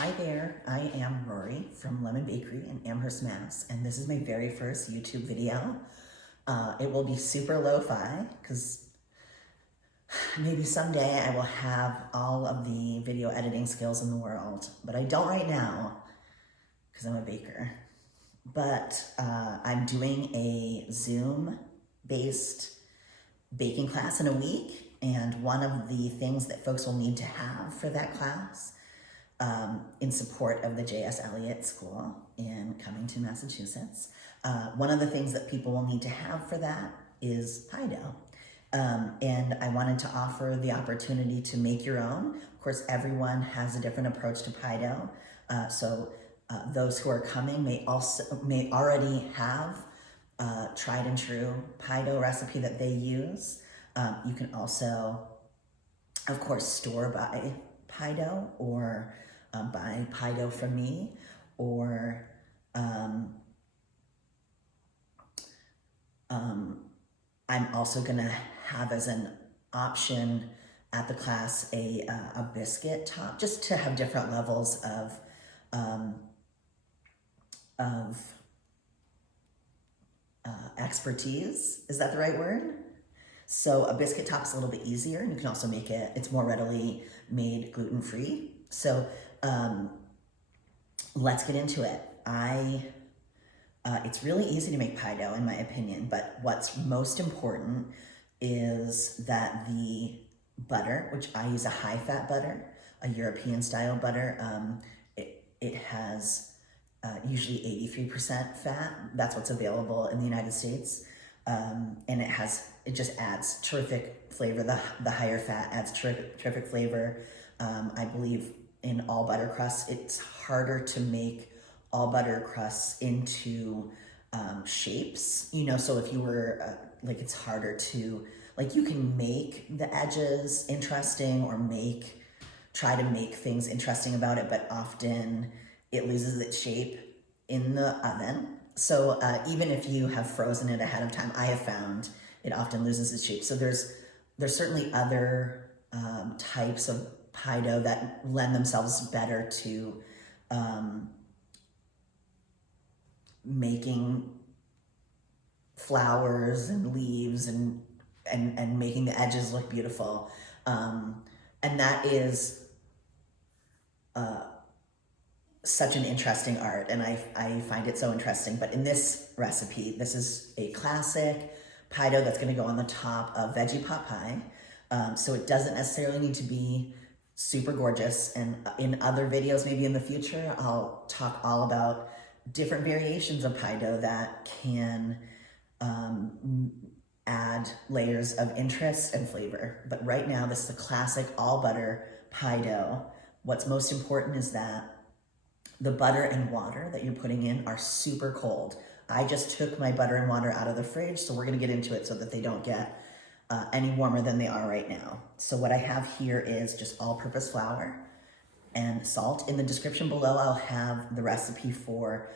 Hi there, I am Rory from Lemon Bakery in Amherst, Mass, and this is my very first YouTube video. It will be super lo-fi because maybe someday I will have all of the video editing skills in the world, but I don't right now because I'm a baker. But I'm doing a Zoom-based baking class in a week, and one of the things that folks will need to have for that class in support of the J.S. Eliot School in Covington, Massachusetts. One of the things that people will need to have for that is pie dough. And I wanted to offer the opportunity to make your own. Of course, everyone has a different approach to pie dough. So those who are coming may already have tried and true pie dough recipe that they use. You can also, of course, store-buy pie dough or buy pie dough from me, or I'm also gonna have as an option at the class a biscuit top, just to have different levels of expertise. Is that the right word? So a biscuit top is a little bit easier, and you can also make it, it's more readily made gluten-free. So let's get into it. It's really easy to make pie dough in my opinion, but what's most important is that the butter, which I use a high-fat butter, a European style butter, it has usually 83% fat. That's what's available in the United States. And it just adds terrific flavor. The higher fat adds terrific flavor. I believe in all butter crusts, it's harder to make all butter crusts into shapes, you know, so if you were, it's harder to, you can make the edges interesting or try to make things interesting about it, but often it loses its shape in the oven. So even if you have frozen it ahead of time, I have found it often loses its shape. So there's certainly other types of pie dough that lend themselves better to making flowers and leaves and making the edges look beautiful. And that is such an interesting art, and I find it so interesting. But in this recipe, this is a classic pie dough that's going to go on the top of veggie pot pie. So it doesn't necessarily need to be super gorgeous. And in other videos, maybe in the future, I'll talk all about different variations of pie dough that can add layers of interest and flavor. But right now, this is a classic all butter pie dough. What's most important is that the butter and water that you're putting in are super cold. I just took my butter and water out of the fridge, so we're gonna get into it so that they don't get any warmer than they are right now. So what I have here is just all-purpose flour and salt. In the description below, I'll have the recipe for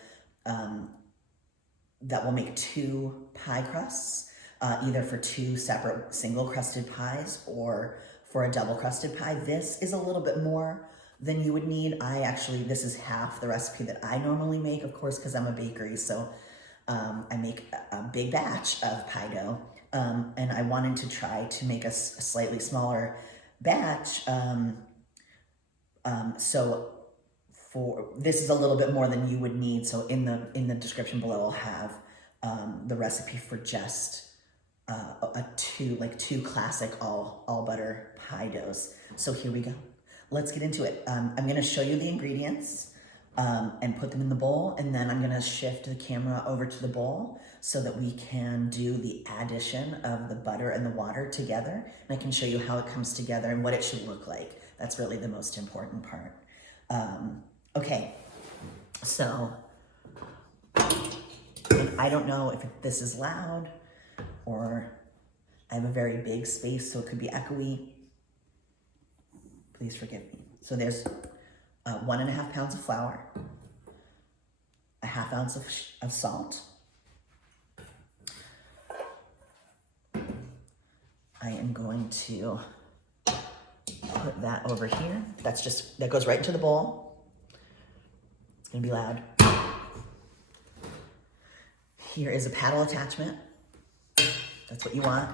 that will make 2 pie crusts, either for 2 separate single crusted pies or for a double crusted pie. This is a little bit more than you would need. This is half the recipe that I normally make, of course, because I'm a bakery, so I make a big batch of pie dough. And I wanted to try to make a slightly smaller batch. So this is a little bit more than you would need. So in the description below, I'll have the recipe for just two classic all butter pie doughs. So here we go. Let's get into it. I'm going to show you the ingredients and put them in the bowl, and then I'm going to shift the camera over to the bowl so that we can do the addition of the butter and the water together, and I can show you how it comes together and what it should look like. That's really the most important part. Okay, so I don't know if this is loud or I have a very big space, so it could be echoey. Please forgive me. So there's 1.5 pounds of flour, a 1/2 ounce of salt. I am going to put that over here. That goes right into the bowl. gonna be loud. Here is a paddle attachment. That's what you want.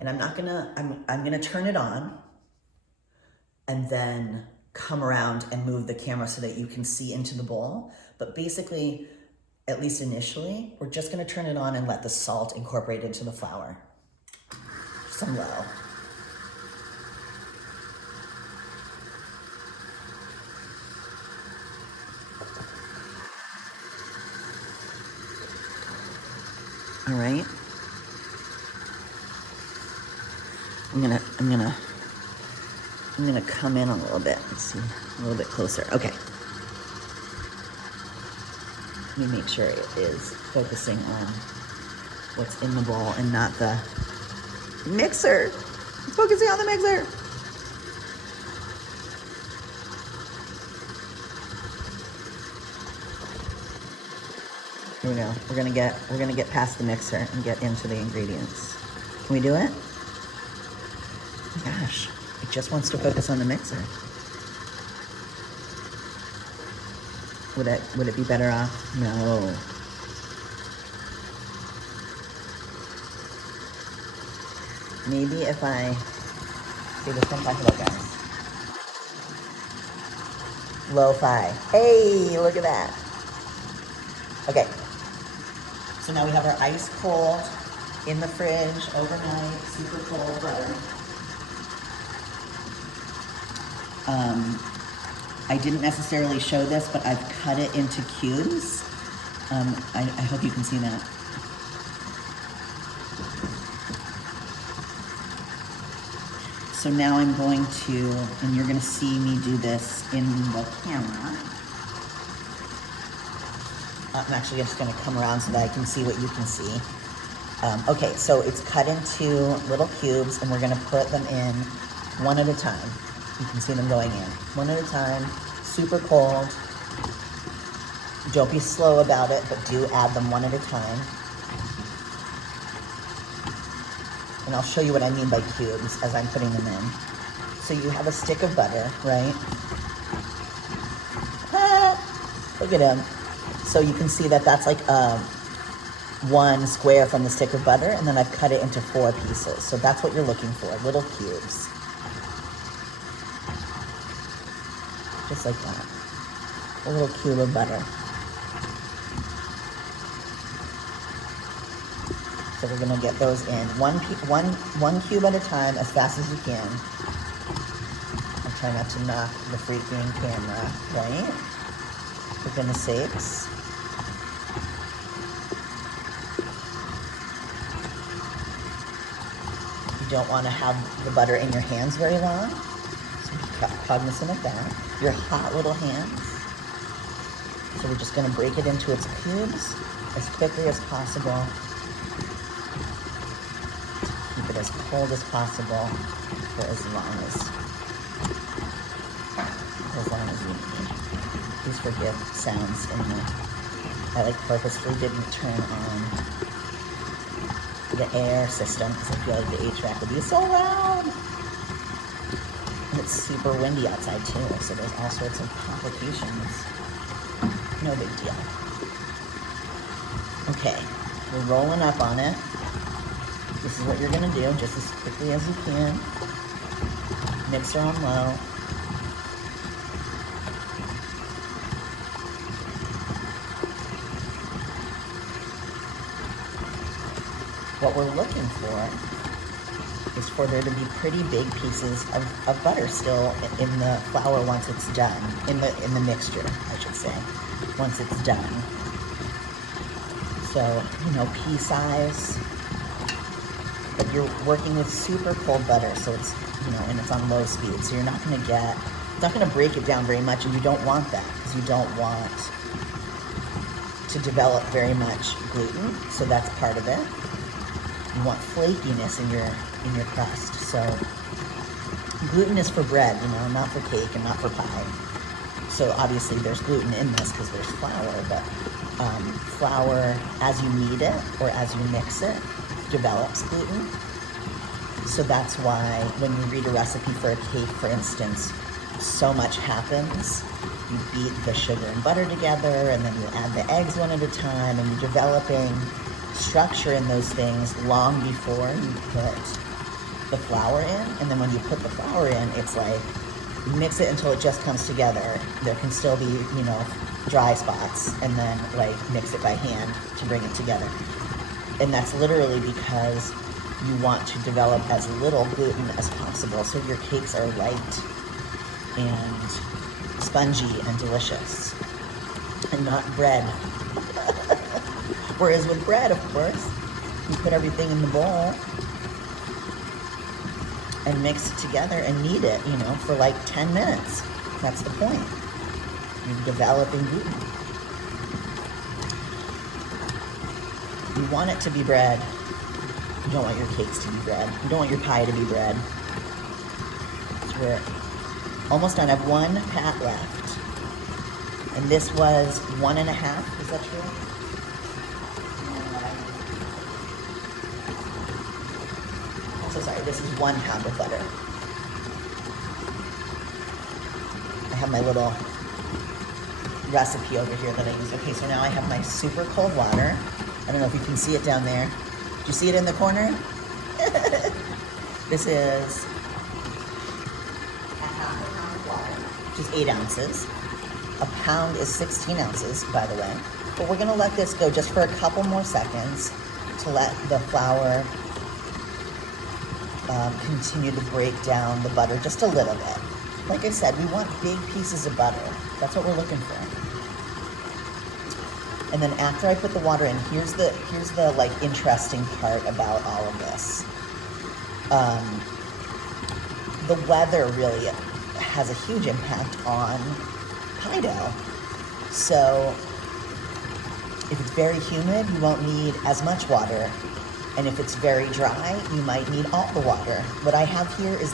And I'm gonna turn it on and then come around and move the camera so that you can see into the bowl. But basically, at least initially, we're just gonna turn it on and let the salt incorporate into the flour. Some low. All right. I'm gonna come in a little bit. Let's see, a little bit closer. Okay. Let me make sure it is focusing on what's in the bowl and not the mixer. It's focusing on the mixer. Here we go. We're gonna get past the mixer and get into the ingredients. Can we do it? Gosh, it just wants to focus on the mixer. Would it be better off? No. Maybe if I do this one time, hello guys. Lo-fi. Hey, look at that. Okay. So now we have our ice cold in the fridge overnight, super cold butter. I didn't necessarily show this, but I've cut it into cubes. I hope you can see that. So now I'm going to, and you're going to see me do this in the camera. I'm actually just going to come around so that I can see what you can see. Okay, so it's cut into little cubes, and we're going to put them in one at a time. You can see them going in one at a time, super cold. Don't be slow about it, but do add them one at a time. And I'll show you what I mean by cubes as I'm putting them in. So you have a stick of butter, right? Look at him. So you can see that that's like one square from the stick of butter, and then I've cut it into 4 pieces. So that's what you're looking for, little cubes. Just like that. A little cube of butter. So we're gonna get those in one cube at a time, as fast as you can. I'm trying not to knock the freaking camera, right? For goodness sakes. You don't want to have the butter in your hands very long. So be cognizant of that. Your hot little hands. So we're just going to break it into its cubes as quickly as possible. Keep it as cold as possible for as long as you need. Please forgive sounds in the, I like purposely didn't turn on the air system because I feel like the HVAC would be so loud. And it's super windy outside too, so there's all sorts of complications. No big deal. Okay, we're rolling up on it. This is what you're gonna do, just as quickly as you can. Mixer on low. What we're looking for is for there to be pretty big pieces of butter still in the flour once it's done, in the mixture, I should say, once it's done. So, pea size, but you're working with super cold butter, so it's, and it's on low speed, so you're not gonna it's not gonna break it down very much, and you don't want that, because you don't want to develop very much gluten, so that's part of it. You want flakiness in your crust. So gluten is for bread, not for cake and not for pie. So obviously there's gluten in this because there's flour, but flour as you knead it or as you mix it develops gluten. So that's why when you read a recipe for a cake, for instance, so much happens. You beat the sugar and butter together, and then you add the eggs one at a time, and you're developing structure in those things long before you put the flour in. And then when you put the flour in, it's like, you mix it until it just comes together. There can still be, you know, dry spots, and then like mix it by hand to bring it together. And that's literally because you want to develop as little gluten as possible, so your cakes are light and spongy and delicious, and not bread. Whereas with bread, of course, you put everything in the bowl and mix it together and knead it, you know, for like 10 minutes. That's the point. You're developing gluten. You want it to be bread. You don't want your cakes to be bread. You don't want your pie to be bread. So we're almost done. I have one pat left. And this was 1.5. Is that true? I'm so sorry. This is 1 pound of butter. I have my little recipe over here that I use. Okay, so now I have my super cold water. I don't know if you can see it down there. Do you see it in the corner? This is a half a pound of water, which is 8 ounces. A pound is 16 ounces, by the way. But we're gonna let this go just for a couple more seconds to let the flour continue to break down the butter just a little bit. Like I said, we want big pieces of butter. That's what we're looking for. And then after I put the water in, here's the like interesting part about all of this. The weather really has a huge impact on pie dough. So if it's very humid, you won't need as much water. And if it's very dry, you might need all the water. What I have here is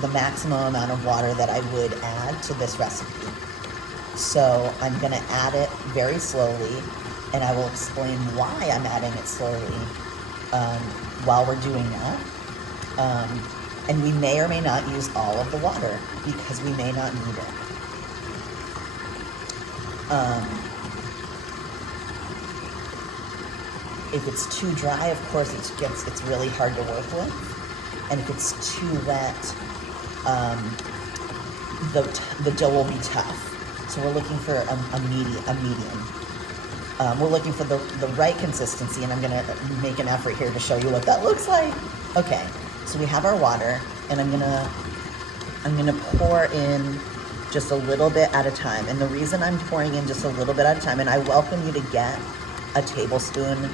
the maximum amount of water that I would add to this recipe. So I'm gonna add it very slowly, and I will explain why I'm adding it slowly while we're doing that. And we may or may not use all of the water because we may not need it. If it's too dry, of course, it's really hard to work with. And if it's too wet, the dough will be tough. So we're looking for a medium. We're looking for the right consistency, and I'm gonna make an effort here to show you what that looks like. Okay, so we have our water, and I'm gonna pour in just a little bit at a time. And the reason I'm pouring in just a little bit at a time, and I welcome you to get a tablespoon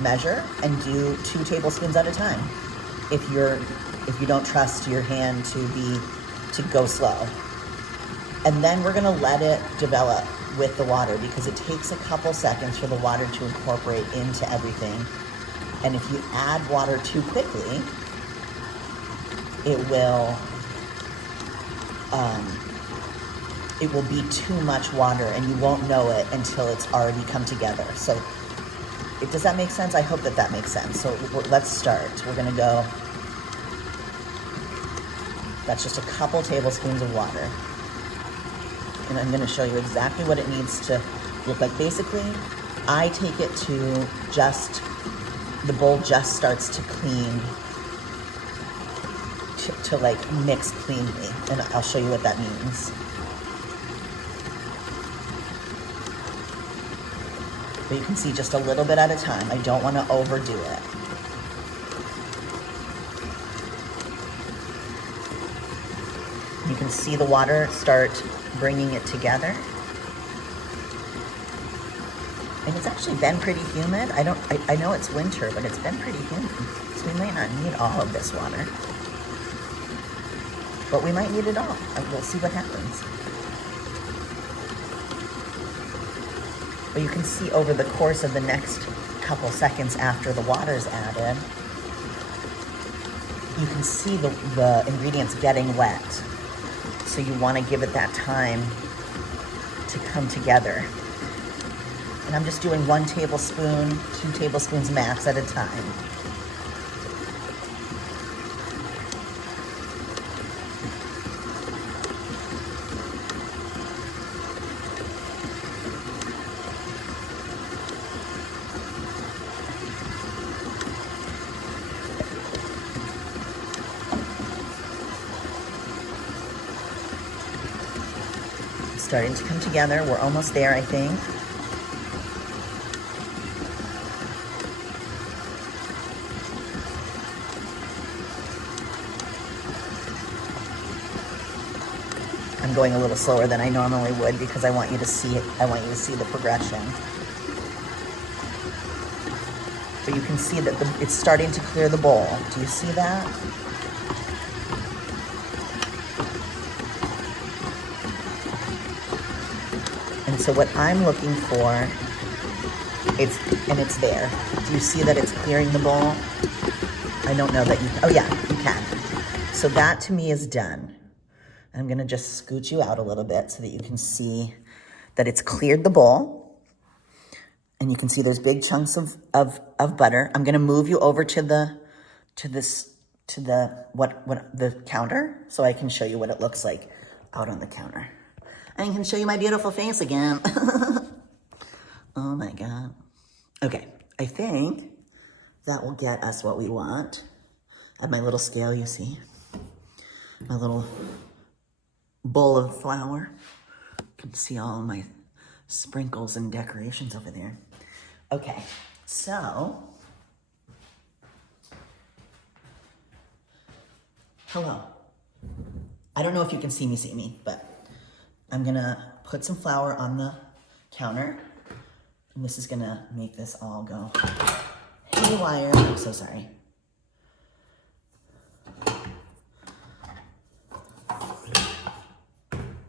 measure and do 2 tablespoons at a time if you don't trust your hand to go slow. And then we're gonna let it develop with the water, because it takes a couple seconds for the water to incorporate into everything. And if you add water too quickly, it will be too much water, and you won't know it until it's already come together. So does that make sense? I hope that makes sense. So let's start. We're gonna go, that's just a couple tablespoons of water. And I'm gonna show you exactly what it needs to look like. Basically, I take it to the bowl just starts to clean, to like mix cleanly. And I'll show you what that means. But you can see just a little bit at a time. I don't want to overdo it. You can see the water start bringing it together. And it's actually been pretty humid. I know it's winter, but it's been pretty humid. So we might not need all of this water. But we might need it all. We'll see what happens. But you can see over the course of the next couple seconds after the water's added, you can see the ingredients getting wet. So you want to give it that time to come together. And I'm just doing 1 tablespoon, 2 tablespoons max at a time. starting to come together. We're almost there, I think. I'm going a little slower than I normally would because I want you to see it. I want you to see the progression. But you can see that it's starting to clear the bowl. Do you see that? And so what I'm looking for, it's there. Do you see that it's clearing the bowl? I don't know that you, oh yeah, you can. So that to me is done. I'm gonna just scoot you out a little bit so that you can see that it's cleared the bowl. And you can see there's big chunks of butter. I'm gonna move you over to the counter so I can show you what it looks like out on the counter. I can show you my beautiful face again. Oh my God. Okay, I think that will get us what we want. I have my little scale, you see. My little bowl of flour. You can see all my sprinkles and decorations over there. Okay, so, hello. I don't know if you can see me, but I'm gonna put some flour on the counter, and this is gonna make this all go haywire. I'm so sorry.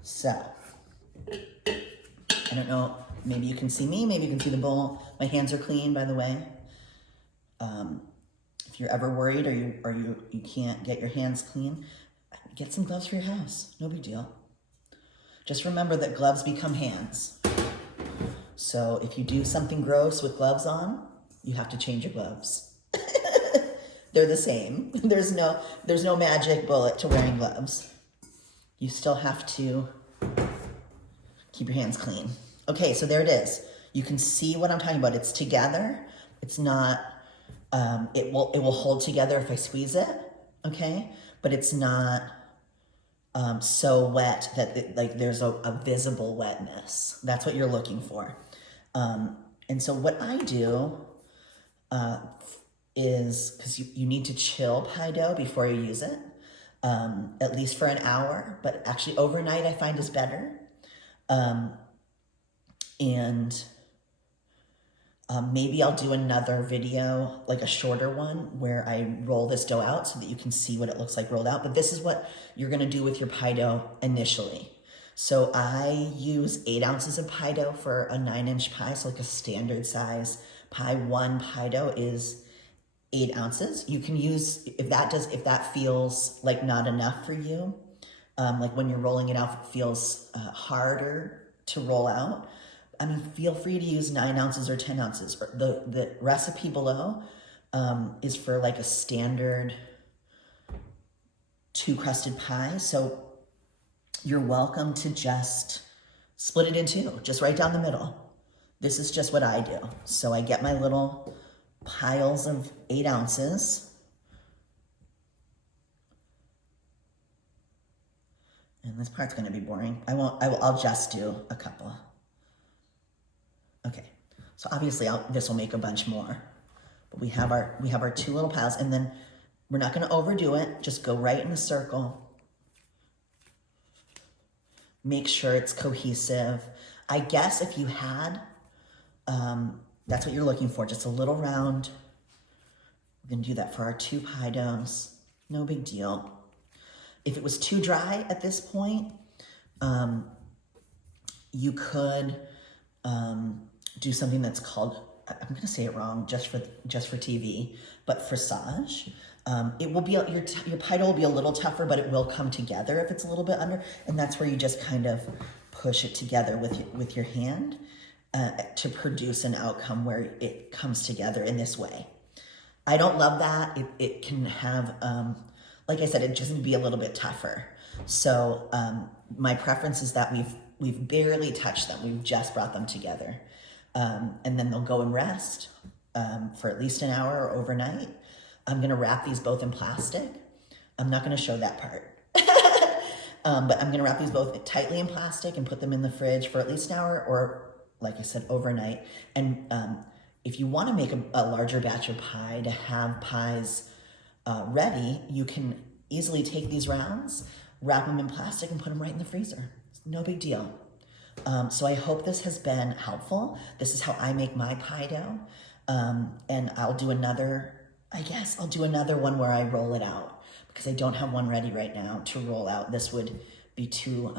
So, I don't know, maybe you can see me, maybe you can see the bowl. My hands are clean, by the way. If you're ever worried or you can't get your hands clean, get some gloves for your house, no big deal. Just remember that gloves become hands. So if you do something gross with gloves on, you have to change your gloves. They're the same. There's no magic bullet to wearing gloves. You still have to keep your hands clean. Okay, so there it is. You can see what I'm talking about. It's together. It's not, it will hold together if I squeeze it, okay? But it's not so wet that there's a visible wetness. That's what you're looking for. And so what I do is, because you need to chill pie dough before you use it, at least for an hour, but actually overnight I find is better. Maybe I'll do another video, like a shorter one, where I roll this dough out so that you can see what it looks like rolled out. But this is what you're gonna do with your pie dough initially. So I use 8 ounces of pie dough for a 9-inch pie, so like a standard size pie. One pie dough is 8 ounces. You can use, if that feels like not enough for you, like when you're rolling it out, it feels harder to roll out, I mean, feel free to use 9 ounces or 10 ounces. The recipe below is for like a standard 2-crusted pie. So you're welcome to just split it in 2, just right down the middle. This is just what I do. So I get my little piles of 8 ounces. And this part's gonna be boring. I'll just do a couple. Okay, so obviously this will make a bunch more, but we have our 2 little piles, and then we're not gonna overdo it. Just go right in a circle. Make sure it's cohesive. I guess if you had, that's what you're looking for, just a little round. We're gonna do that for our 2 pie doughs. No big deal. If it was too dry at this point, you could do something that's called, I'm gonna say it wrong just for TV, but frissage. It will be, your pie dough will be a little tougher, but it will come together if it's a little bit under, and that's where you just kind of push it together with your hand to produce an outcome where it comes together in this way. I don't love that. It can have, like I said, it just be a little bit tougher. So my preference is that we've barely touched them. We've just brought them together. And then they'll go and rest for at least an hour or overnight. I'm gonna wrap these both in plastic. I'm not gonna show that part. But I'm gonna wrap these both tightly in plastic and put them in the fridge for at least an hour, or like I said, overnight. And if you wanna make a larger batch of pie to have pies ready, you can easily take these rounds, wrap them in plastic and put them right in the freezer. It's no big deal. So I hope this has been helpful. This is how I make my pie dough. And I'll do another, I guess I'll do another one where I roll it out, because I don't have one ready right now to roll out. This would be too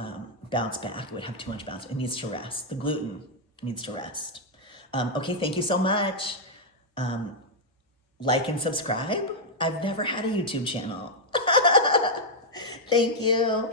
bounce back. It would have too much bounce. It needs to rest. The gluten needs to rest. Okay, thank you so much. Like and subscribe. I've never had a YouTube channel. Thank you.